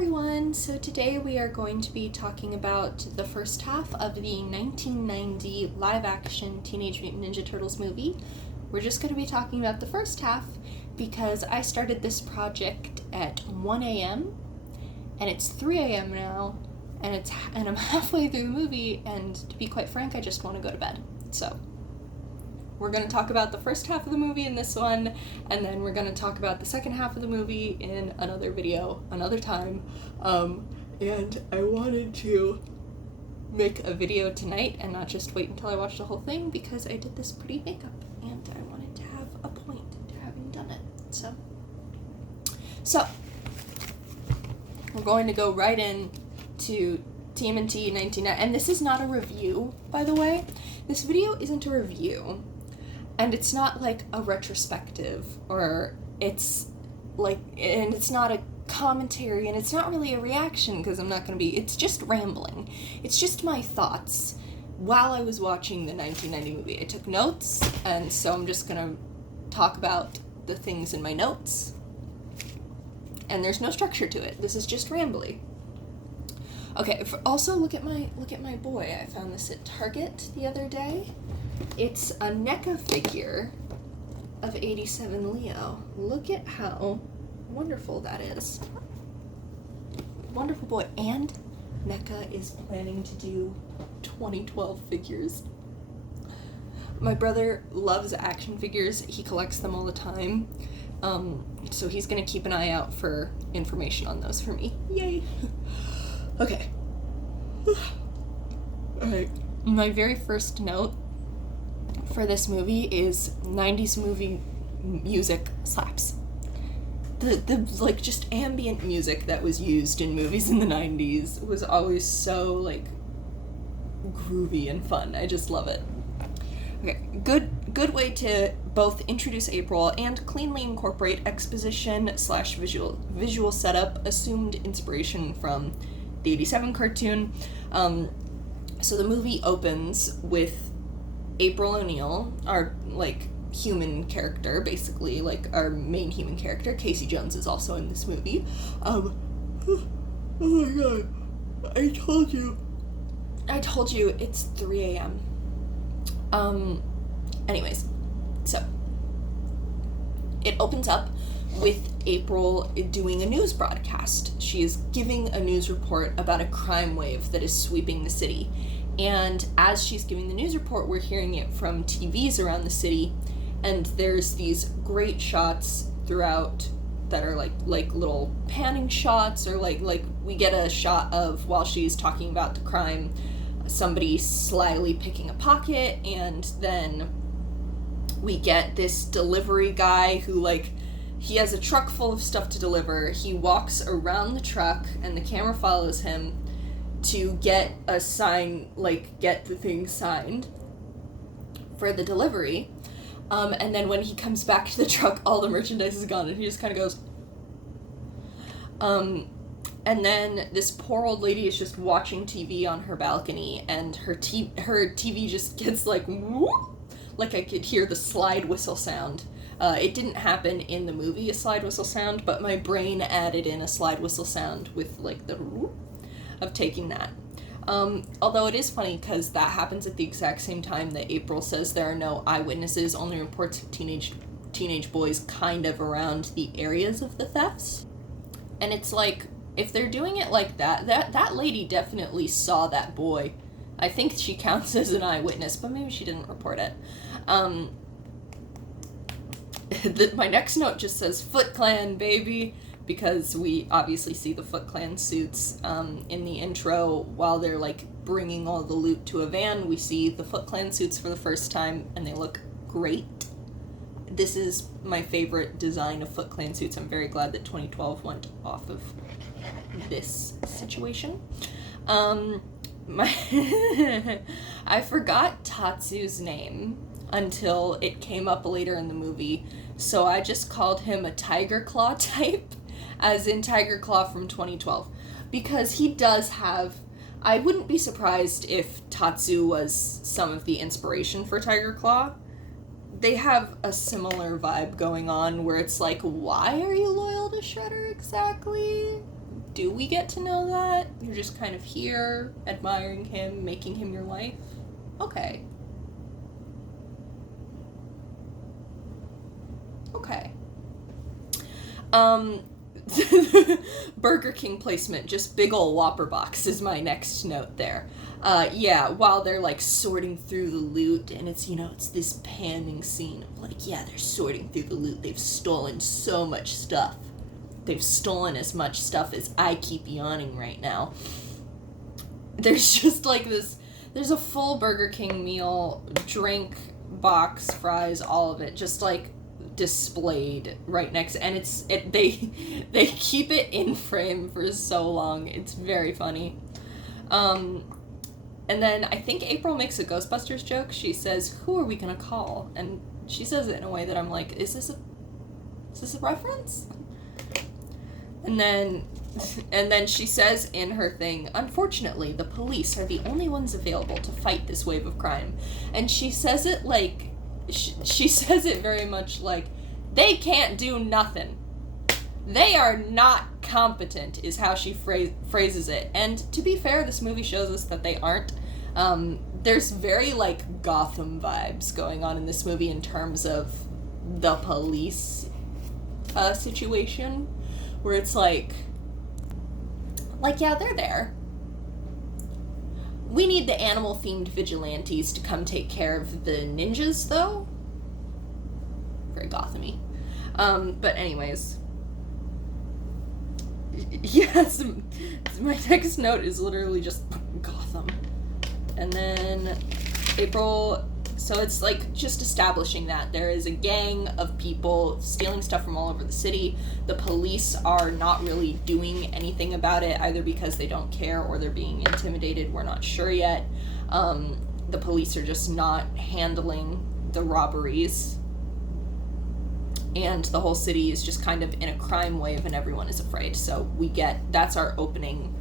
everyone! So today we are going to be talking about the first half of the 1990 live-action Teenage Mutant Ninja Turtles movie. We're just going to be talking about the first half because I started this project at 1 a.m. and it's 3 a.m. now, and I'm halfway through the movie, and to be quite frank, I just want to go to bed. So we're going to talk about the first half of the movie in this one, and then we're going to talk about the second half of the movie in another video, another time. And I wanted to make a video tonight and not just wait until I watched the whole thing, because I did this pretty makeup, and I wanted to have a point to having done it. So we're going to go right in to TMNT 1990, and this is not a review, by the way. This video isn't a review. And it's not like a retrospective, or it's not a commentary, and it's not really a reaction, because it's just rambling. It's just my thoughts while I was watching the 1990 movie. I took notes, and so I'm just gonna talk about the things in my notes. And there's no structure to it. This is just rambly. Okay, also look at my boy. I found this at Target the other day. It's a NECA figure of 87 Leo. Look at how wonderful that is. Wonderful boy. And NECA is planning to do 2012 figures. My brother loves action figures. He collects them all the time. So he's going to keep an eye out for information on those for me. Yay! Okay. Alright. My very first note for this movie is 90s movie music slaps. The just ambient music that was used in movies in the 90s was always so, groovy and fun. I just love it. Okay, good way to both introduce April and cleanly incorporate exposition / visual setup, assumed inspiration from the 87 cartoon. So the movie opens with April O'Neil, our, human character, basically, our main human character. Casey Jones is also in this movie. Oh my god, I told you, it's 3 a.m. Anyways, so it opens up with April doing a news broadcast. She is giving a news report about a crime wave that is sweeping the city. And as she's giving the news report, we're hearing it from TVs around the city, and there's these great shots throughout that are like little panning shots, or we get a shot of, while she's talking about the crime, somebody slyly picking a pocket, and then we get this delivery guy who, he has a truck full of stuff to deliver. He walks around the truck, and the camera follows him to get a sign, get the thing signed for the delivery. And then when he comes back to the truck, all the merchandise is gone, and he just kind of goes. And then this poor old lady is just watching TV on her balcony, and her TV just gets whoop, I could hear the slide whistle sound. It didn't happen in the movie, a slide whistle sound, but my brain added in a slide whistle sound with the whoop of taking that. Although it is funny, because that happens at the exact same time that April says there are no eyewitnesses, only reports of teenage boys kind of around the areas of the thefts. And it's if they're doing it like that lady definitely saw that boy. I think she counts as an eyewitness, but maybe she didn't report it. My next note just says Foot Clan, baby, because we obviously see the Foot Clan suits in the intro. While they're bringing all the loot to a van, we see the Foot Clan suits for the first time, and they look great. This is my favorite design of Foot Clan suits. I'm very glad that 2012 went off of this situation. I forgot Tatsu's name until it came up later in the movie, so I just called him a Tiger Claw type, as in Tiger Claw from 2012, because he does have, I wouldn't be surprised if Tatsu was some of the inspiration for Tiger Claw. They have a similar vibe going on, where it's why are you loyal to Shredder exactly? do we get to know that? You're just kind of here, admiring him, making him your life? Okay. Okay. Burger King placement, just big ol' Whopper box is my next note there. Yeah, while they're, like, sorting through the loot, and it's, you know, it's this panning scene of, like, yeah, they're sorting through the loot. They've stolen so much stuff. They've stolen as much stuff as I keep yawning right now. There's just, like, there's a full Burger King meal, drink, box, fries, all of it, just, like, displayed right next, and they keep it in frame for so long. It's very funny. And then I think April makes a Ghostbusters joke. She says, "Who are we gonna call?" And she says it in a way that I'm like, is this a reference? And then she says in her thing, "Unfortunately, the police are the only ones available to fight this wave of crime." And she says it like, she says it very much like, they can't do nothing. They are not competent, is how she phrases it. And to be fair, this movie shows us that they aren't. There's very, like, Gotham vibes going on in this movie in terms of the police situation, where it's like, yeah, they're there. We need the animal-themed vigilantes to come take care of the ninjas, though. Very Gotham-y. But anyways. Yes, my next note is literally just Gotham. And then April, so it's like just establishing that there is a gang of people stealing stuff from all over the city. The police are not really doing anything about it, either because they don't care or they're being intimidated. We're not sure yet. The police are just not handling the robberies. And the whole city is just kind of in a crime wave and everyone is afraid. So that's our opening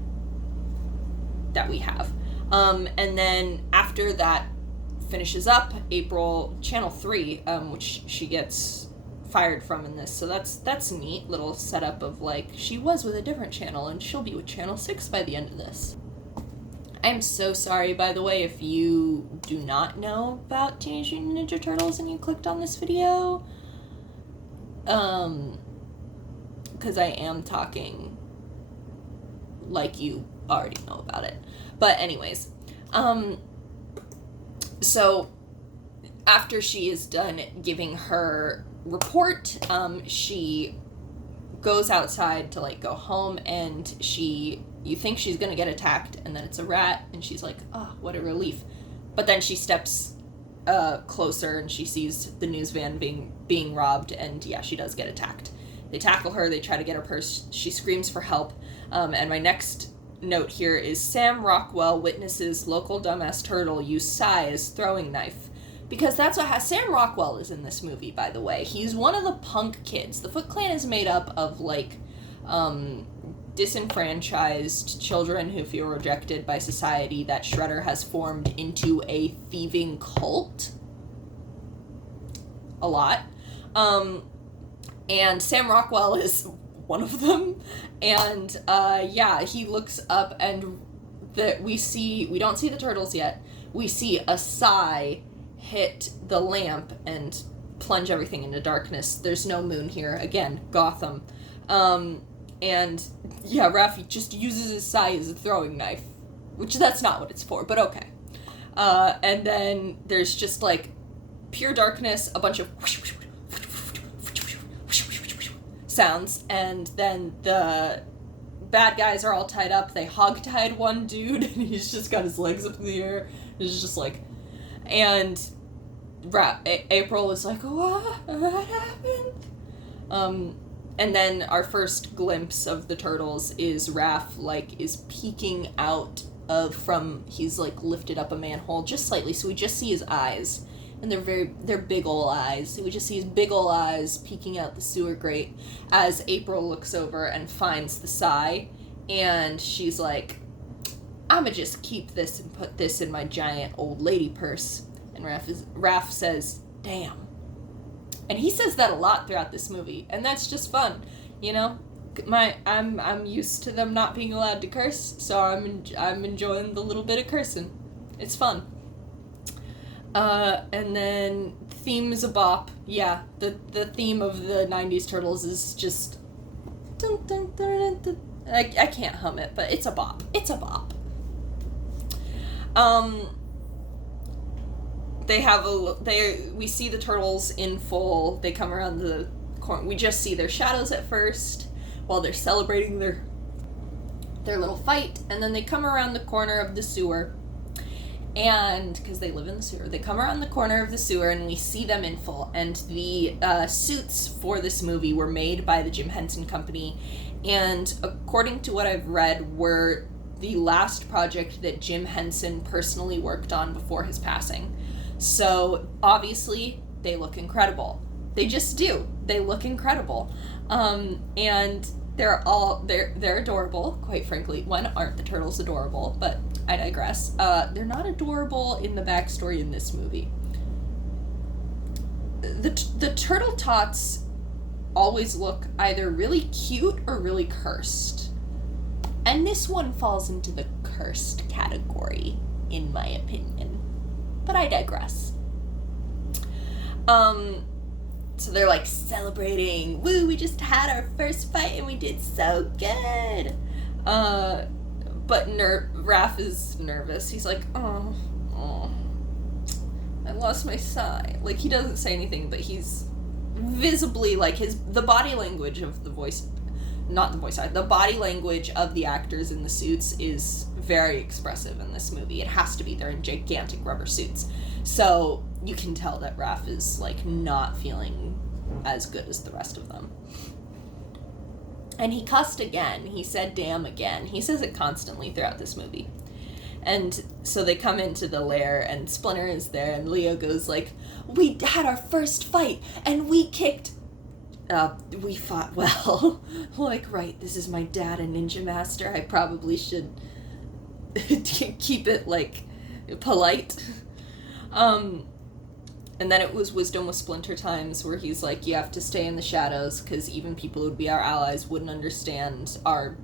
that we have. And then after that finishes up, April, Channel 3, which she gets fired from in this. So that's a neat little setup of, like, she was with a different channel and she'll be with Channel 6 by the end of this. I'm so sorry, by the way, if you do not know about Teenage Mutant Ninja Turtles and you clicked on this video. Because I am talking like you already know about it. But anyways, so after she is done giving her report, she goes outside to, like, go home, and you think she's gonna get attacked, and then it's a rat, and she's like, oh, what a relief. But then she steps closer and she sees the news van being robbed, and yeah, she does get attacked. They tackle her, they try to get her purse, she screams for help, and my next note here is Sam Rockwell witnesses local dumbass turtle use Sai as throwing knife. Because that's what Sam Rockwell is in this movie, by the way. He's one of the punk kids. The Foot Clan is made up of, like, disenfranchised children who feel rejected by society that Shredder has formed into a thieving cult. A lot. And Sam Rockwell is one of them. And, yeah, he looks up and we don't see the turtles yet. We see a Sai hit the lamp and plunge everything into darkness. There's no moon here. Again, Gotham. And yeah, Raffi just uses his Sai as a throwing knife, which that's not what it's for, but okay. And then there's just, like, pure darkness, a bunch of sounds, and then the bad guys are all tied up. They hog-tied one dude, and he's just got his legs up in the air. He's just like, and April is like, what happened? And then our first glimpse of the turtles is Raph, like, is peeking out he's, like, lifted up a manhole just slightly, so we just see his eyes, and they're big ol' eyes. So we just see his big ol' eyes peeking out the sewer grate as April looks over and finds the Sai, and she's like, I'ma just keep this and put this in my giant old lady purse. And Raph says, damn. And he says that a lot throughout this movie, and that's just fun, you know? I'm used to them not being allowed to curse, so I'm enjoying the little bit of cursing. It's fun. And then theme is a bop. Yeah, the theme of the 90s Turtles is just dun, dun, dun, dun, dun. I can't hum it, but it's a bop. It's a bop. We see the turtles in full. They come around the corner. We just see their shadows at first while they're celebrating their little fight, and then they come around the corner of the sewer, and because they live in the sewer, they come around the corner of the sewer, and we see them in full. And the suits for this movie were made by the Jim Henson Company, and according to what I've read, were the last project that Jim Henson personally worked on before his passing. So obviously they look incredible. They just do. They look incredible. And they're adorable, quite frankly. When aren't the turtles adorable? But I digress. They're not adorable in the backstory in this movie. The turtle tots always look either really cute or really cursed. And this one falls into the cursed category, in my opinion. But I digress. So they're like celebrating. Woo, we just had our first fight and we did so good. But Raph is nervous. He's like, oh, I lost my sigh. Like, he doesn't say anything, but he's visibly, like, the body language of the voice, not the voice side, the body language of the actors in the suits is very expressive in this movie. It has to be. They're in gigantic rubber suits. So you can tell that Raph is, like, not feeling as good as the rest of them. And he cussed again. He said damn again. He says it constantly throughout this movie. And so they come into the lair, and Splinter is there, and Leo goes like, we had our first fight, and we fought well. Like, right, this is my dad, a ninja master. I probably should keep it, like, polite. And then it was Wisdom with Splinter times, where he's like, you have to stay in the shadows, because even people who would be our allies wouldn't understand our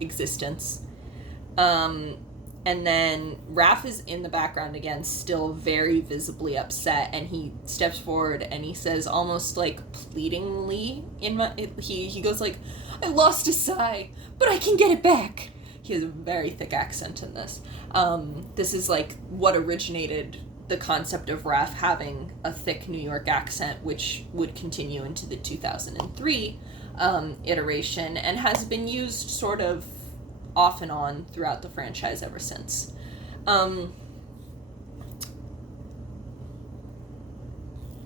existence. And then Raph is in the background again, still very visibly upset, and he steps forward and he says, almost like pleadingly, he goes like, I lost a sigh, but I can get it back. He has a very thick accent in this. This is like what originated the concept of Raph having a thick New York accent, which would continue into the 2003 iteration, and has been used sort of off and on throughout the franchise ever since.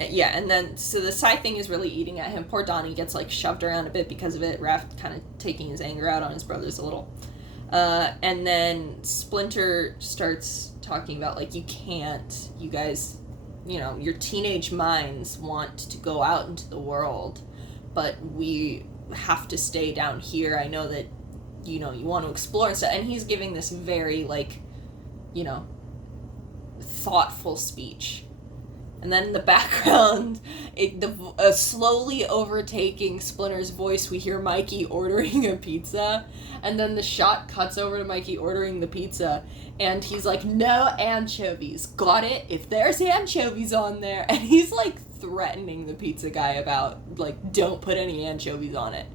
Yeah, and then, so the sigh thing is really eating at him. Poor Donnie gets, like, shoved around a bit because of it. Raph kind of taking his anger out on his brothers a little. And then Splinter starts talking about, like, you guys, you know, your teenage minds want to go out into the world, but we have to stay down here. I know that, you know, you want to explore and stuff. And he's giving this very, like, you know, thoughtful speech. And then in the background, slowly overtaking Splinter's voice, we hear Mikey ordering a pizza. And then the shot cuts over to Mikey ordering the pizza. And he's like, no anchovies. Got it? If there's anchovies on there. And he's, like, threatening the pizza guy about, like, don't put any anchovies on it.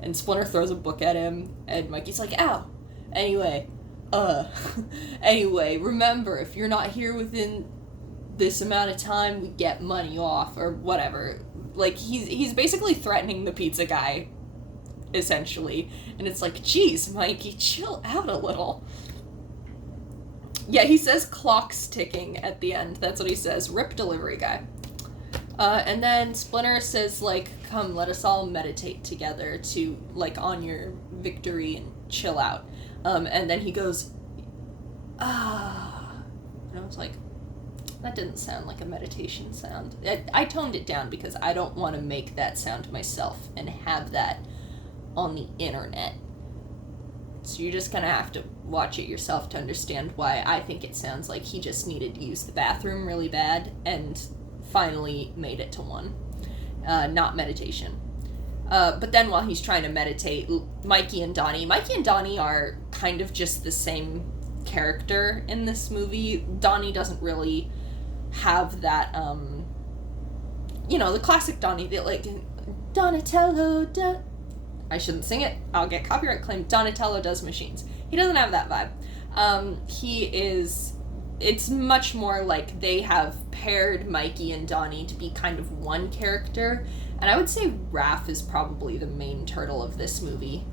And Splinter throws a book at him. And Mikey's like, ow. Anyway, remember, if you're not here within this amount of time, we get money off, or whatever. Like, he's basically threatening the pizza guy, essentially. And it's like, geez, Mikey, chill out a little. Yeah, he says clock's ticking at the end. That's what he says. Rip delivery guy. And then Splinter says, like, come, let us all meditate together to, like, on your victory and chill out. And then he goes, ah. And I was like, that didn't sound like a meditation sound. I toned it down because I don't want to make that sound myself and have that on the internet. So you're just going to have to watch it yourself to understand why I think it sounds like he just needed to use the bathroom really bad and finally made it to one. Not meditation. But then while he's trying to meditate, Mikey and Donnie are kind of just the same character in this movie. Donnie doesn't really have that, the classic Donnie, that, like, Donatello, I shouldn't sing it, I'll get copyright claim, Donatello does machines. He doesn't have that vibe. It's much more like they have paired Mikey and Donnie to be kind of one character, and I would say Raph is probably the main turtle of this movie,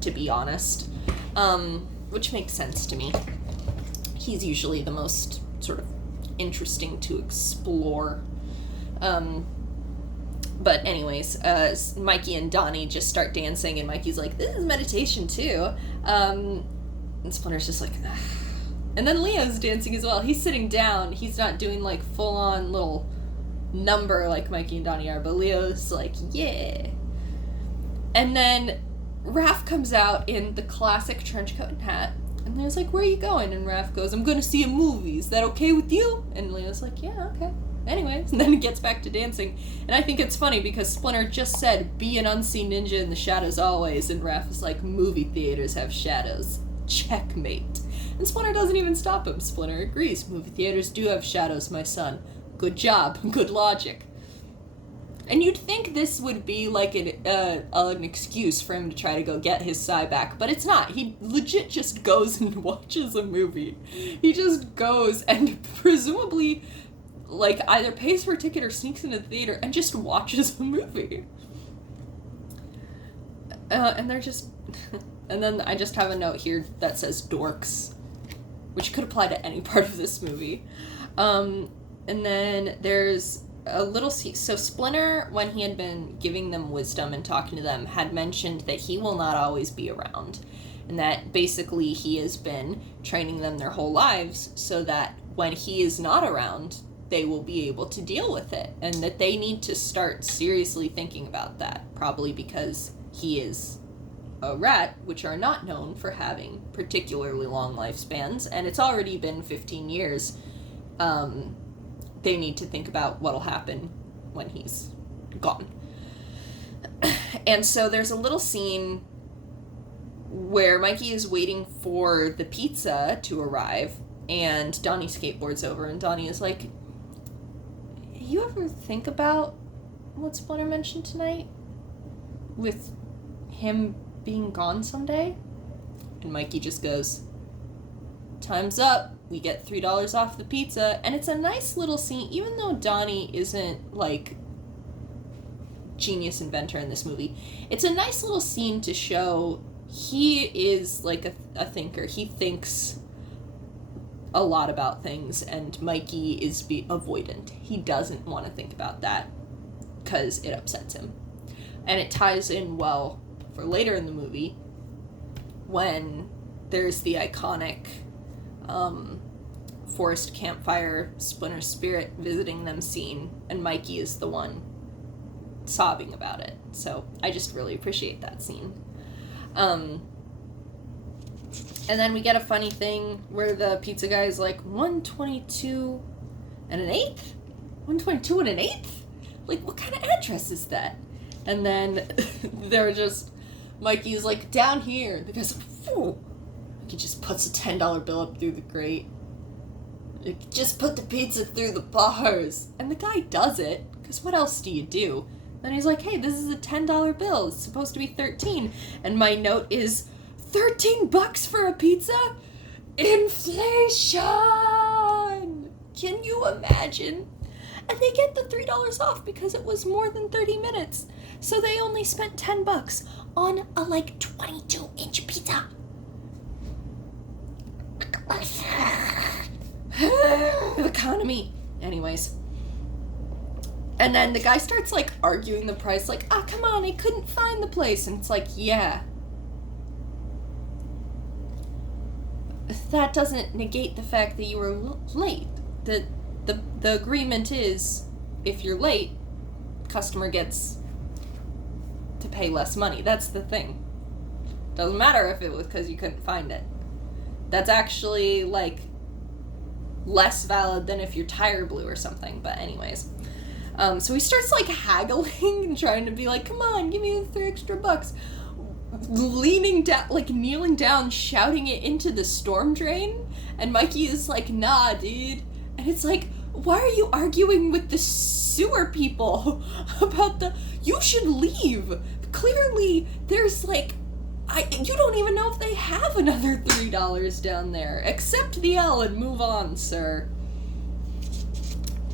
to be honest, which makes sense to me. He's usually the most sort of interesting to explore. But anyways, Mikey and Donnie just start dancing, and Mikey's like, this is meditation too. And Splinter's just like, ugh. And then Leo's dancing as well. He's sitting down. He's not doing, like, full-on little number like Mikey and Donnie are, but Leo's like, yeah. And then Raph comes out in the classic trench coat and hat, and Leo's like, where are you going? And Raph goes, I'm going to see a movie. Is that okay with you? And Leo's like, yeah, okay. Anyways, and then he gets back to dancing. And I think it's funny because Splinter just said, be an unseen ninja in the shadows always, and Raph is like, movie theaters have shadows. Checkmate. And Splinter doesn't even stop him. Splinter agrees. Movie theaters do have shadows, my son. Good job. Good logic. And you'd think this would be like an excuse for him to try to go get his Psy back, but it's not. He legit just goes and watches a movie. He just goes and presumably, like, either pays for a ticket or sneaks into the theater and just watches a movie. And they're just... And then I just have a note here that says dorks, which could apply to any part of this movie. And then there's a little scene. So Splinter, when he had been giving them wisdom and talking to them, had mentioned that he will not always be around. And that basically he has been training them their whole lives so that when he is not around, they will be able to deal with it. And that they need to start seriously thinking about that. Probably because he is a rat, which are not known for having particularly long lifespans, and it's already been 15 years. They need to think about what'll happen when he's gone. And so there's a little scene where Mikey is waiting for the pizza to arrive, and Donnie skateboards over, and Donnie is like, you ever think about what Splinter mentioned tonight? With him being gone someday? And Mikey just goes, time's up. We get $3 off the pizza. And it's a nice little scene, even though Donnie isn't, like, genius inventor in this movie. It's a nice little scene to show he is, like, a thinker. He thinks a lot about things, and Mikey is avoidant. He doesn't want to think about that because it upsets him. And it ties in well for later in the movie when there's the iconic forest campfire Splinter spirit visiting them scene, and Mikey is the one sobbing about it. So I just really appreciate that scene. And then we get a funny thing where the pizza guy is like, 122 and an eighth? 122 and an eighth? Like, what kind of address is that? And then they're just, Mikey's like, down here. The guy's like, phew. He just puts a $10 bill up through the grate. Like, just put the pizza through the bars. And the guy does it, because what else do you do? Then he's like, hey, this is a $10 bill. It's supposed to be 13. And my note is, $13 for a pizza? Inflation! Can you imagine? And they get the $3 off because it was more than 30 minutes. So they only spent $10 on a, like, 22-inch pizza. Economy. Anyways. And then the guy starts, like, arguing the price, like, come on, I couldn't find the place. And it's like, yeah. That doesn't negate the fact that you were late. The agreement is, if you're late, customer gets to pay less money. That's the thing. Doesn't matter if it was because you couldn't find it. That's actually, like, less valid than if your tire blew or something. But anyways. So he starts, like, haggling and trying to be like, come on, give me the $3 extra. Leaning down, like, kneeling down, shouting it into the storm drain. And Mikey is like, nah, dude. And it's like, why are you arguing with the sewer people about you should leave. Clearly, there's, like, you don't even know if they have another $3 down there. Accept the L and move on, sir.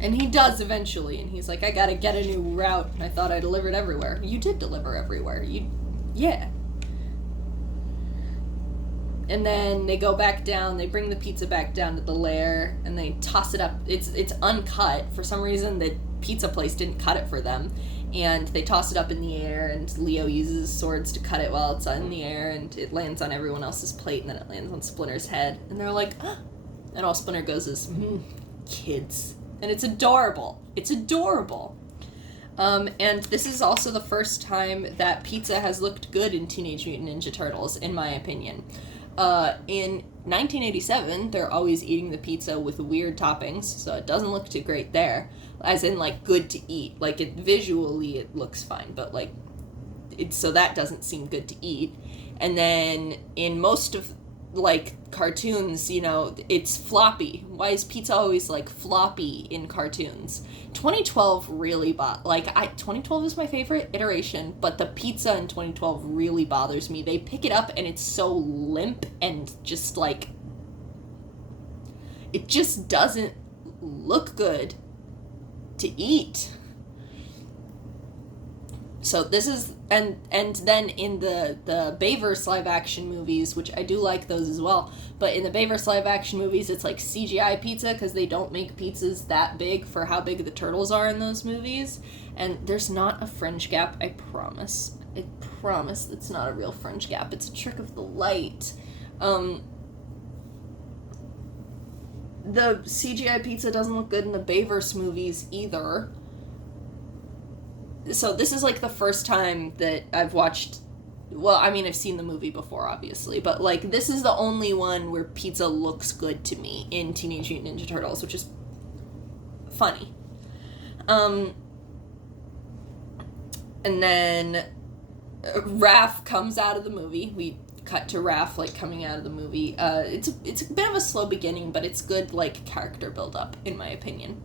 And he does eventually, and he's like, I gotta get a new route. I thought I delivered everywhere. You did deliver everywhere. Yeah. And then they go back down, they bring the pizza back down to the lair, and they toss it up. It's uncut. For some reason, the pizza place didn't cut it for them. And they toss it up in the air, and Leo uses swords to cut it while it's in the air, and it lands on everyone else's plate, and then it lands on Splinter's head. And they're like, ah. And all Splinter goes is, kids. And it's adorable. It's adorable. And this is also the first time that pizza has looked good in Teenage Mutant Ninja Turtles, in my opinion. In 1987, they're always eating the pizza with weird toppings, so it doesn't look too great there. As in, like, good to eat. Like, visually it looks fine, but, like, so that doesn't seem good to eat. And then in most of, like, cartoons, you know, it's floppy. Why is pizza always, like, floppy in cartoons? 2012 really 2012 is my favorite iteration, but the pizza in 2012 really bothers me. They pick it up and it's so limp and just, like, it just doesn't look good to eat. So this is, and then in the Bayverse live action movies, which I do like those as well, but in the Bayverse live action movies, it's like CGI pizza because they don't make pizzas that big for how big the turtles are in those movies. And there's not a fringe gap, I promise. I promise it's not a real fringe gap. It's a trick of the light. The CGI pizza doesn't look good in the Bayverse movies either. So this is, like, the first time that I've watched, well, I mean, I've seen the movie before, obviously, but, like, this is the only one where pizza looks good to me in Teenage Mutant Ninja Turtles, which is funny. And then Raph comes out of the movie. We cut to Raph, like, coming out of the movie. It's a bit of a slow beginning, but it's good, like, character build-up, in my opinion.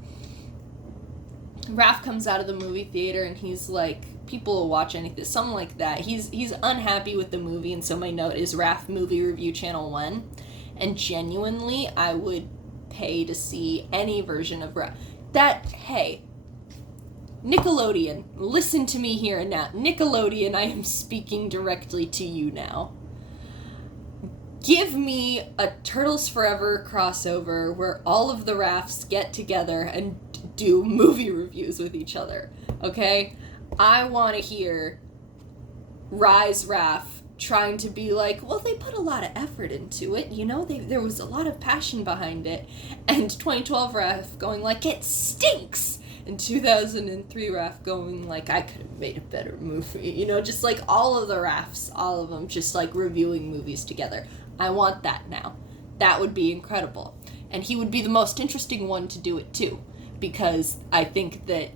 Raph comes out of the movie theater and he's like, people will watch anything, something like that. He's unhappy with the movie, and so my note is Raph Movie Review Channel 1. And genuinely, I would pay to see any version of Raph. Hey, Nickelodeon, listen to me here and now. Nickelodeon, I am speaking directly to you now. Give me a Turtles Forever crossover where all of the Raphs get together and do movie reviews with each other, okay? I want to hear Rise Raph trying to be like, well, they put a lot of effort into it, you know? There was a lot of passion behind it. And 2012 Raph going like, it stinks! And 2003 Raph going like, I could have made a better movie. You know, just like all of the Raphs, all of them, just like reviewing movies together. I want that now. That would be incredible. And he would be the most interesting one to do it too, because I think that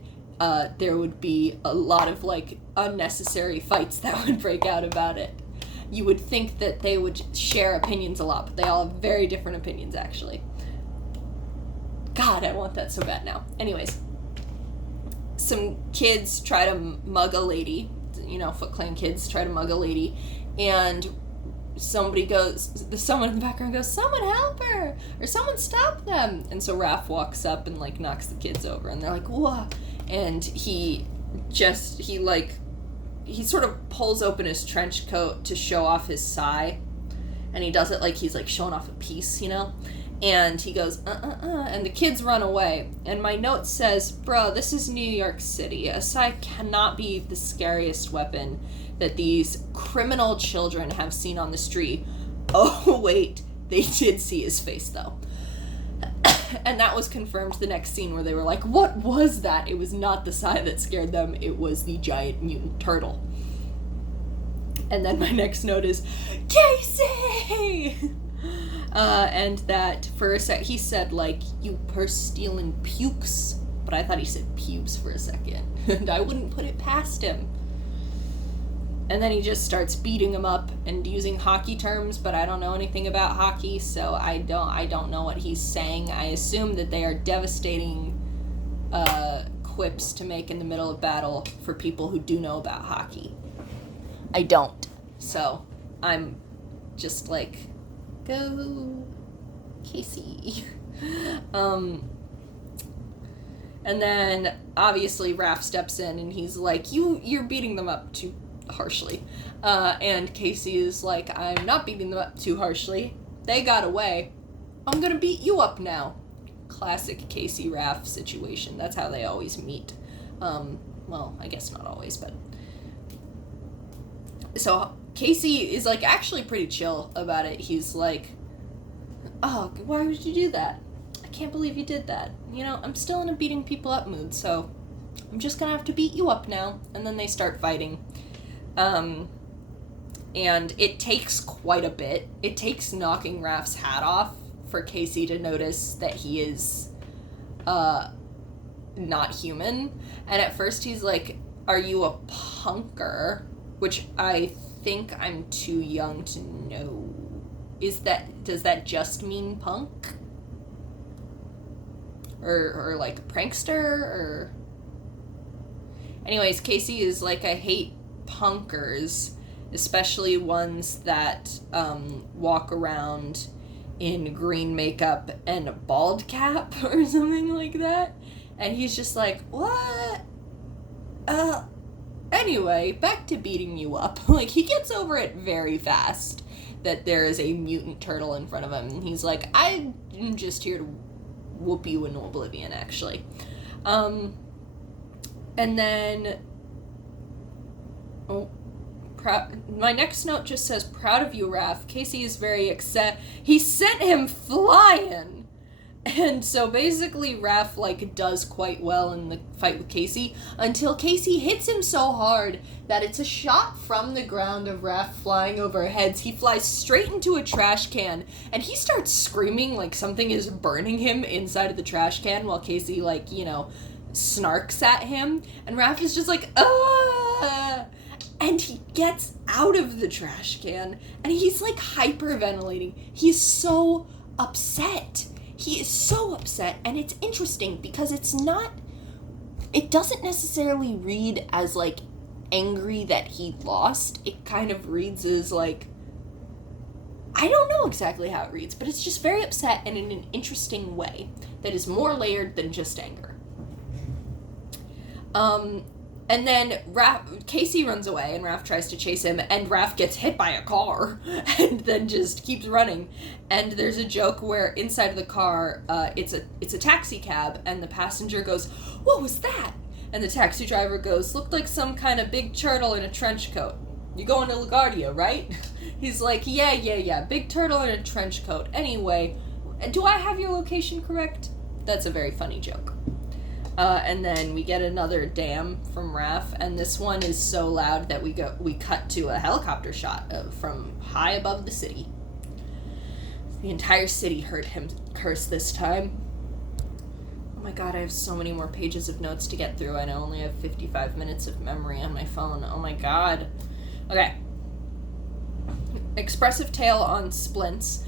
there would be a lot of, like, unnecessary fights that would break out about it. You would think that they would share opinions a lot, but they all have very different opinions, actually. God, I want that so bad now. Anyways, some kids try to mug a lady, you know, Foot Clan kids try to mug a lady, and someone in the background goes, someone help her, or someone stop them. And so Raph walks up and, like, knocks the kids over, and they're like, whoa. And he sort of pulls open his trench coat to show off his sigh, and he does it like he's, like, showing off a piece, you know? And he goes, and the kids run away. And my note says, bro, this is New York City. A sigh cannot be the scariest weapon that these criminal children have seen on the street. Oh, wait, they did see his face, though. And that was confirmed the next scene where they were like, what was that? It was not the sigh that scared them. It was the giant mutant turtle. And then my next note is, Casey! And that for a sec, he said, like, you purse-stealing pukes but I thought he said pubes for a second, and I wouldn't put it past him. And then he just starts beating him up and using hockey terms, but I don't know anything about hockey, so I don't know what he's saying. I assume that they are devastating quips to make in the middle of battle for people who do know about hockey. I don't. So I'm just like, go Casey. And then obviously Raph steps in and he's like, you're beating them up too harshly. And Casey is like, I'm not beating them up too harshly. They got away. I'm gonna beat you up now. Classic Casey Raph situation. That's how they always meet. Well, I guess not always, but so Casey is like actually pretty chill about it. He's like, oh, why would you do that? I can't believe you did that. You know, I'm still in a beating people up mood, so I'm just gonna have to beat you up now. And then they start fighting. And it takes quite a bit. It takes knocking Raph's hat off for Casey to notice that he is not human. And at first he's like, are you a punker? Which I think I'm too young to know. Does that just mean punk? Or like a prankster? Or anyways, Casey is like, I hate punkers, especially ones that walk around in green makeup and a bald cap or something like that. And he's just like, what? Anyway, back to beating you up. Like, he gets over it very fast that there is a mutant turtle in front of him. And he's like, I'm just here to whoop you in oblivion, actually. And then... my next note just says, proud of you, Raph. Casey is very upset. He sent him flying! And so basically Raph, like, does quite well in the fight with Casey until Casey hits him so hard that it's a shot from the ground of Raph flying over our heads. He flies straight into a trash can, and he starts screaming like something is burning him inside of the trash can while Casey, like, you know, snarks at him. And Raph is just like, ah! And he gets out of the trash can, and he's, like, hyperventilating. He's so upset. He is so upset, and it's interesting because it doesn't necessarily read as, like, angry that he lost. It kind of reads as, like, I don't know exactly how it reads, but it's just very upset and in an interesting way that is more layered than just anger. And then Casey runs away, and Raph tries to chase him, and Raph gets hit by a car, and then just keeps running. And there's a joke where inside of the car, it's a taxi cab, and the passenger goes, what was that? And the taxi driver goes, looked like some kind of big turtle in a trench coat. You going to LaGuardia, right? He's like, yeah, big turtle in a trench coat. Anyway, do I have your location correct? That's a very funny joke. And then we get another damn from Raph, and this one is so loud that we cut to a helicopter shot from high above the city. The entire city heard him curse this time. Oh my god, I have so many more pages of notes to get through, and I only have 55 minutes of memory on my phone. Oh my god. Okay. Expressive tale on Splints.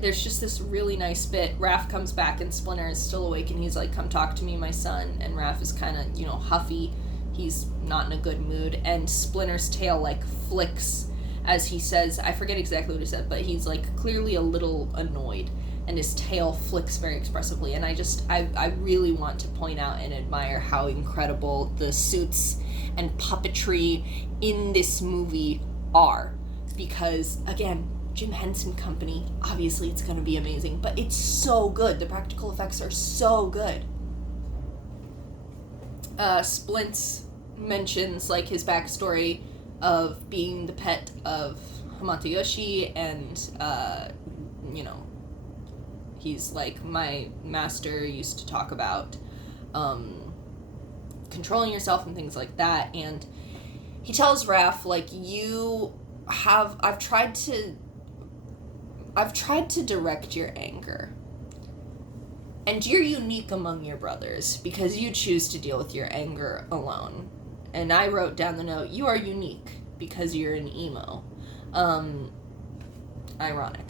There's just this really nice bit. Raph comes back and Splinter is still awake, and he's like, come talk to me, my son. And Raph is kind of, huffy. He's not in a good mood. And Splinter's tail, like, flicks as he says, I forget exactly what he said, but he's, like, clearly a little annoyed. And his tail flicks very expressively. And I really want to point out and admire how incredible the suits and puppetry in this movie are. Because, again, Jim Henson Company, obviously it's going to be amazing, but it's so good. The practical effects are so good. Splints mentions, like, his backstory of being the pet of Hamata Yoshi, and, he's like, my master used to talk about controlling yourself and things like that, and he tells Raph, like, I've tried to direct your anger. And you're unique among your brothers because you choose to deal with your anger alone. And I wrote down the note, you are unique because you're an emo. Ironic.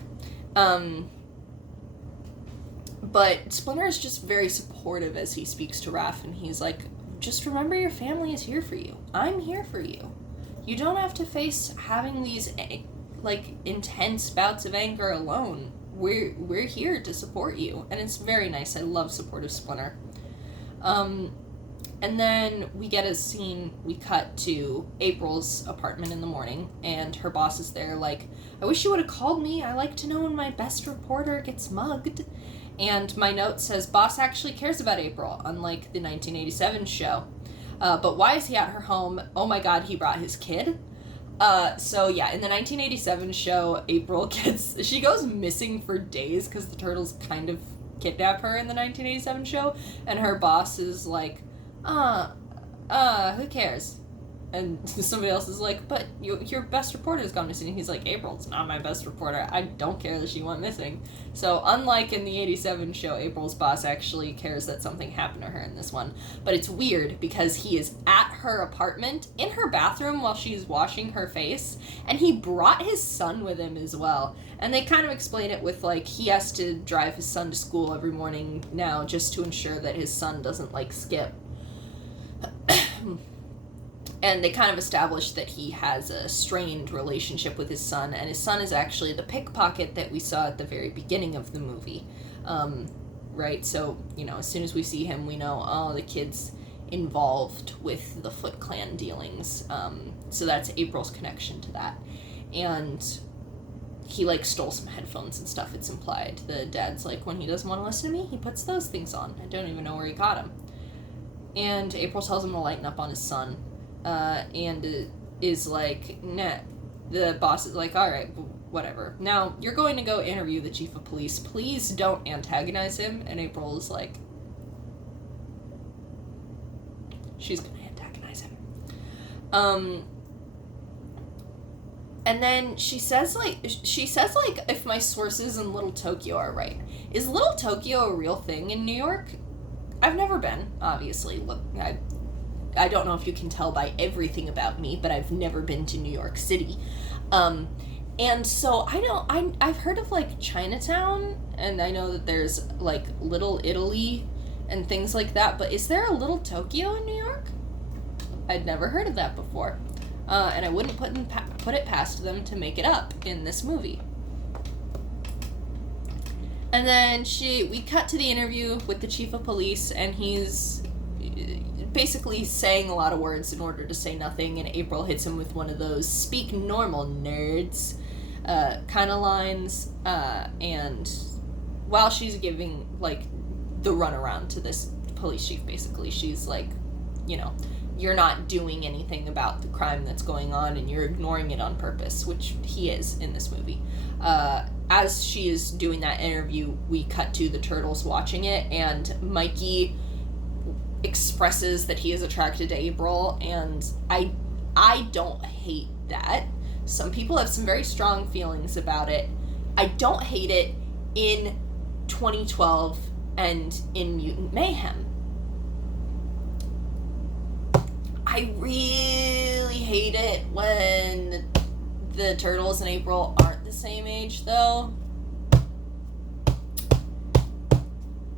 But Splinter is just very supportive as he speaks to Raph, and he's like, just remember your family is here for you. I'm here for you. You don't have to face having these, like, intense bouts of anger alone. We're here to support you. And it's very nice. I love supportive Splinter. And then we get a scene, we cut to April's apartment in the morning, and her boss is there like, I wish you would have called me. I like to know when my best reporter gets mugged. And my note says, boss actually cares about April, unlike the 1987 show. But why is he at her home? Oh my god, he brought his kid? So yeah, in the 1987 show, April she goes missing for days because the turtles kind of kidnap her in the 1987 show, and her boss is like, who cares? And somebody else is like, but your best reporter has gone missing. And he's like, April's not my best reporter. I don't care that she went missing. So unlike in the 87 show, April's boss actually cares that something happened to her in this one. But it's weird because he is at her apartment, in her bathroom while she's washing her face, and he brought his son with him as well. And they kind of explain it with, like, he has to drive his son to school every morning now just to ensure that his son doesn't, like, skip. And they kind of established that he has a strained relationship with his son, and his son is actually the pickpocket that we saw at the very beginning of the movie. Right? So, as soon as we see him, we know, oh, the kid's involved with the Foot Clan dealings. So that's April's connection to that. And he, like, stole some headphones and stuff, it's implied. The dad's like, when he doesn't want to listen to me, he puts those things on. I don't even know where he got them. And April tells him to lighten up on his son. And is like, nah. The boss is like, all right, whatever. Now, you're going to go interview the chief of police. Please don't antagonize him. And April is like, she's going to antagonize him. And then she says, if my sources in Little Tokyo are right. Is Little Tokyo a real thing in New York? I've never been, obviously. Look, I don't know if you can tell by everything about me, but I've never been to New York City. And so I've heard of, like, Chinatown, and I know that there's, like, Little Italy and things like that, but is there a Little Tokyo in New York? I'd never heard of that before. And I wouldn't put it past them to make it up in this movie. And then we cut to the interview with the chief of police, and he's basically saying a lot of words in order to say nothing, and April hits him with one of those speak normal, nerds kind of lines, and while she's giving, like, the runaround to this police chief, basically, she's like, you're not doing anything about the crime that's going on, and you're ignoring it on purpose, which he is in this movie. As she is doing that interview, we cut to the turtles watching it, and Mikey expresses that he is attracted to April, and I don't hate that. Some people have some very strong feelings about it. I don't hate it in 2012 and in Mutant Mayhem. I really hate it when the turtles and April aren't the same age, though.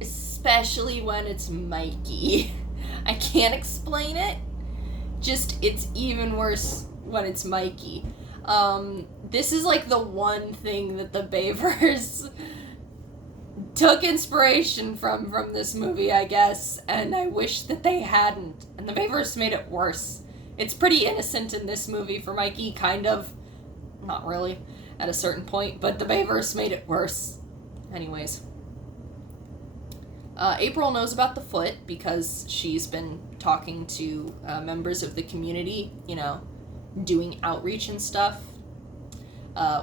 Especially when it's Mikey. I can't explain it. Just, it's even worse when it's Mikey. This is, like, the one thing that the Bayvers took inspiration from this movie, I guess, and I wish that they hadn't. And the Bayvers made it worse. It's pretty innocent in this movie for Mikey, kind of. Not really, at a certain point, but the Bayvers made it worse. Anyways. April knows about the foot because she's been talking to members of the community, doing outreach and stuff,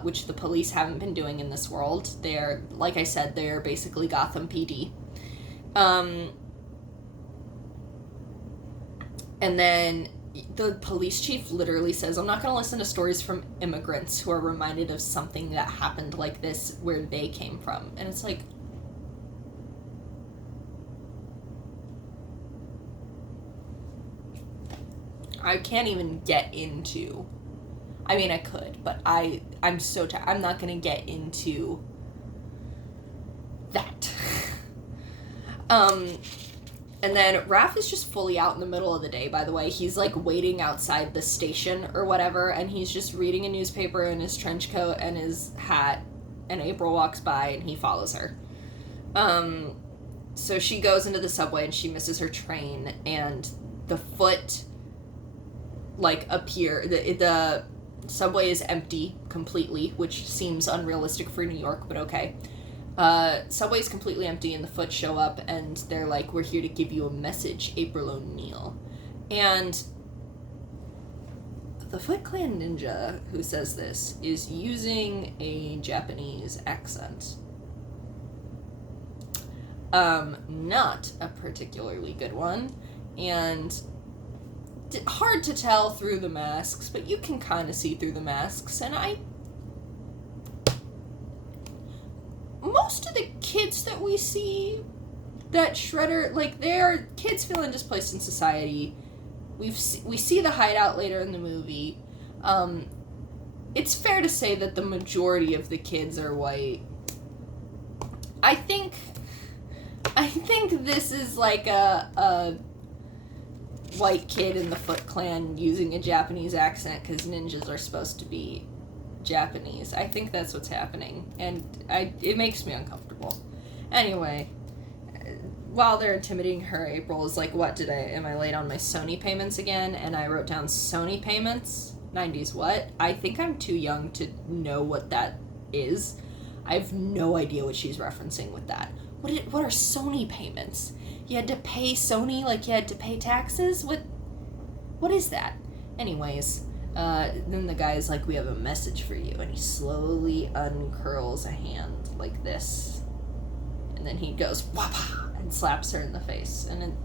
which the police haven't been doing in this world. They're, like I said, they're basically Gotham PD. And then the police chief literally says, I'm not going to listen to stories from immigrants who are reminded of something that happened like this where they came from. And it's like, I can't even get into, I mean, I could, but I'm so tired. I'm not going to get into that. And then Raph is just fully out in the middle of the day, by the way. He's, like, waiting outside the station or whatever, and he's just reading a newspaper in his trench coat and his hat, and April walks by, and he follows her. So she goes into the subway, and she misses her train, and the foot, like, the subway is empty completely, which seems unrealistic for New York, but okay. Subway is completely empty, and the Foot show up, and they're like, we're here to give you a message, April O'Neil. And the Foot Clan ninja who says this is using a Japanese accent. Not a particularly good one, and hard to tell through the masks, but you can kind of see through the masks, and most of the kids that we see that Shredder, like, they're kids feeling displaced in society. We see the hideout later in the movie. It's fair to say that the majority of the kids are white. I think this is like a white kid in the Foot Clan using a Japanese accent because ninjas are supposed to be Japanese. I think that's what's happening, and it makes me uncomfortable. Anyway, while they're intimidating her, April is like, am I late on my Sony payments again? And I wrote down Sony payments. 90s what? I think I'm too young to know what that is. I have no idea what she's referencing with that. What are Sony payments? You had to pay Sony like you had to pay taxes? What is that? Anyways, then the guy's like, we have a message for you, and he slowly uncurls a hand like this, and then he goes wapa and slaps her in the face, and then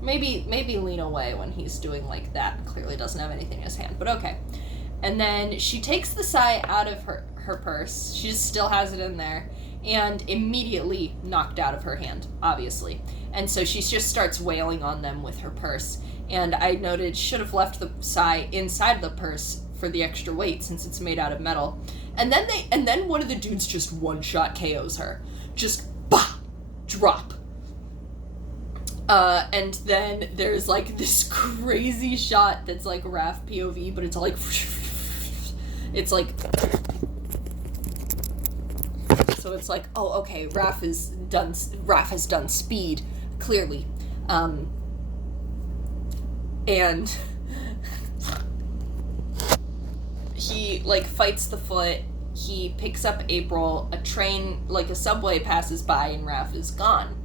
maybe lean away when he's doing like that. Clearly doesn't have anything in his hand, but okay. And then she takes the sai out of her purse. She just still has it in there, and immediately knocked out of her hand, obviously. And so she just starts wailing on them with her purse. And I noted should have left the sai inside the purse for the extra weight since it's made out of metal. And then one of the dudes just one-shot KOs her. Just bah! Drop. And then there's like this crazy shot that's like Raph POV, but it's like it's like, so it's like, oh, okay, Raph has done speed, clearly. And he, like, fights the Foot, he picks up April, a train, like a subway passes by, and Raph is gone.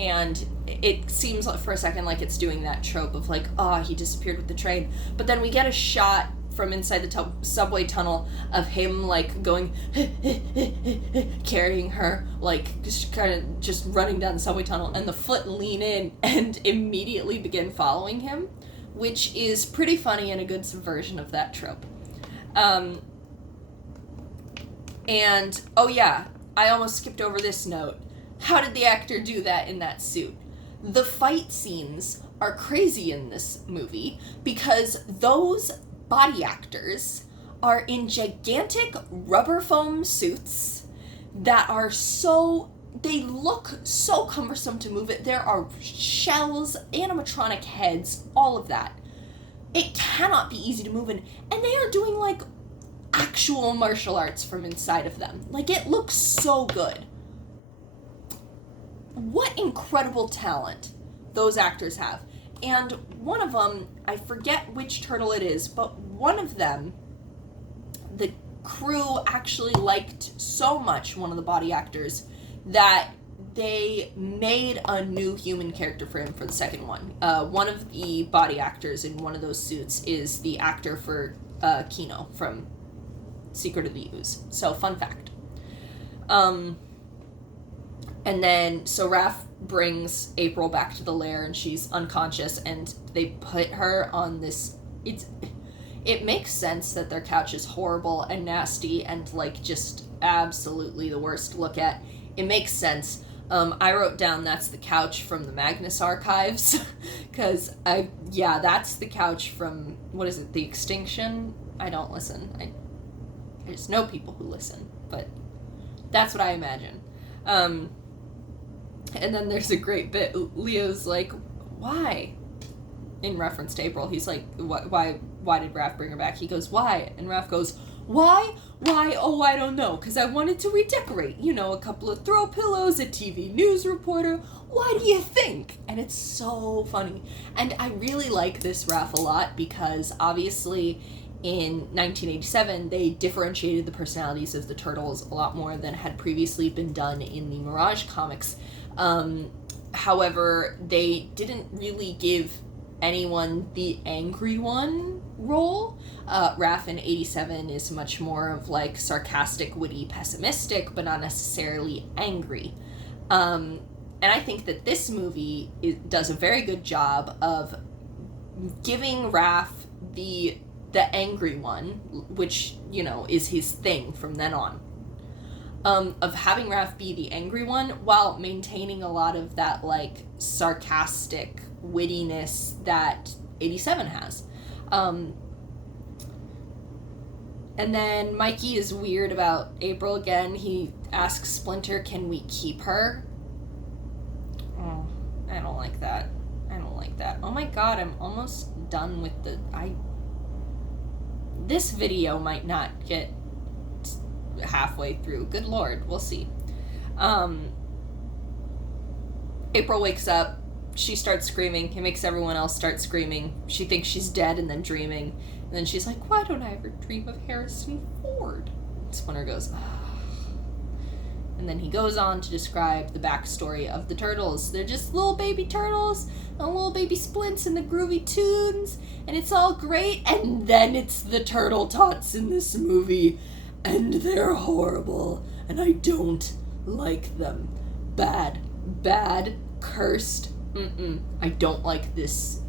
And it seems like for a second like it's doing that trope of like, he disappeared with the train. But then we get a shot from inside the subway tunnel of him like going carrying her, like just kind of just running down the subway tunnel, and the Foot lean in and immediately begin following him, which is pretty funny and a good subversion of that trope. And oh yeah, I almost skipped over this note. How did the actor do that in that suit? The fight scenes are crazy in this movie because those body actors are in gigantic rubber foam suits that are they look so cumbersome to move it. There are shells, animatronic heads, all of that. It cannot be easy to move in, and they are doing like actual martial arts from inside of them. Like, it looks so good. What incredible talent those actors have. And one of them, I forget which turtle it is, but one of them, the crew actually liked so much one of the body actors that they made a new human character for him for the second one. One of the body actors in one of those suits is the actor for Kino from Secret of the Ooze. So, fun fact. And then, so Raph brings April back to the lair, and she's unconscious, and they put her on this, it makes sense that their couch is horrible and nasty and, like, just absolutely the worst to look at. It makes sense. I wrote down that's the couch from the Magnus archives, because Yeah, that's the couch from, what is it, The Extinction? I don't listen. I just know people who listen, but that's what I imagine. And then there's a great bit. Leo's like, why? In reference to April, he's like, why did Raph bring her back? He goes, why? And Raph goes, why? Oh, I don't know, because I wanted to redecorate. You know, a couple of throw pillows, a TV news reporter. Why do you think? And it's so funny. And I really like this Raph a lot because obviously in 1987, they differentiated the personalities of the Turtles a lot more than had previously been done in the Mirage comics. However, they didn't really give anyone the angry one role. Raph in 87 is much more of like sarcastic, witty, pessimistic, but not necessarily angry. And I think that this movie does a very good job of giving Raph the angry one, which, you know, is his thing from then on. Of having Raph be the angry one while maintaining a lot of that, like, sarcastic wittiness that 87 has. And then Mikey is weird about April again. He asks Splinter, can we keep her? Oh, I don't like that. Oh my god, I'm almost done with this video might not get halfway through. Good lord, we'll see. April wakes up. She starts screaming. It makes everyone else start screaming. She thinks she's dead and then dreaming. And then she's like, why don't I ever dream of Harrison Ford? And Splinter goes, ah. And then he goes on to describe the backstory of the Turtles. They're just little baby turtles and little baby Splints and the groovy tunes, and it's all great. And then it's the Turtle Tots in this movie, and they're horrible, and I don't like them. Bad, cursed. I don't like these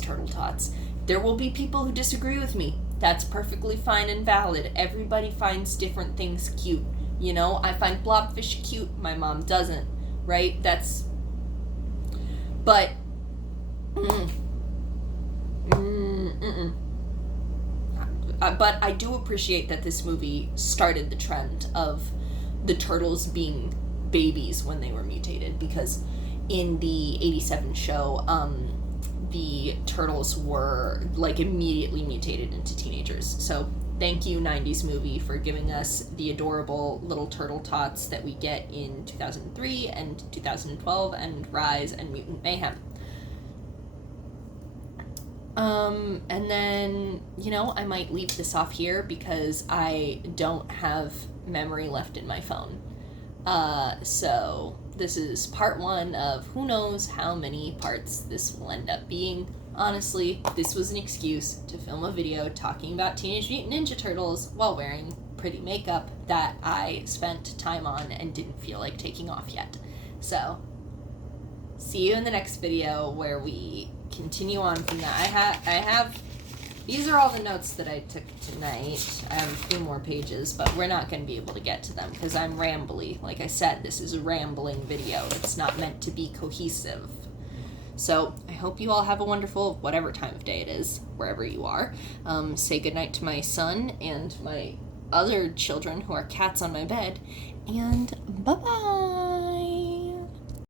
Turtle Tots. There will be people who disagree with me. That's perfectly fine and valid. Everybody finds different things cute. You know, I find blobfish cute, my mom doesn't, right? But, but I do appreciate that this movie started the trend of the Turtles being babies when they were mutated, because in the 87 show, the Turtles were, like, immediately mutated into teenagers. So thank you, 90s movie, for giving us the adorable little Turtle Tots that we get in 2003 and 2012 and Rise and Mutant Mayhem. And then, you know, I might leave this off here because I don't have memory left in my phone. So this is part 1 of who knows how many parts this will end up being. Honestly, this was an excuse to film a video talking about Teenage Mutant Ninja Turtles while wearing pretty makeup that I spent time on and didn't feel like taking off yet. So, see you in the next video where we continue on from that. I have these are all the notes that I took tonight. I have a few more pages, but we're not going to be able to get to them because I'm rambly. Like I said, this is a rambling video. It's not meant to be cohesive. So I hope you all have a wonderful, whatever time of day it is, wherever you are. Say goodnight to my son and my other children who are cats on my bed. And bye-bye!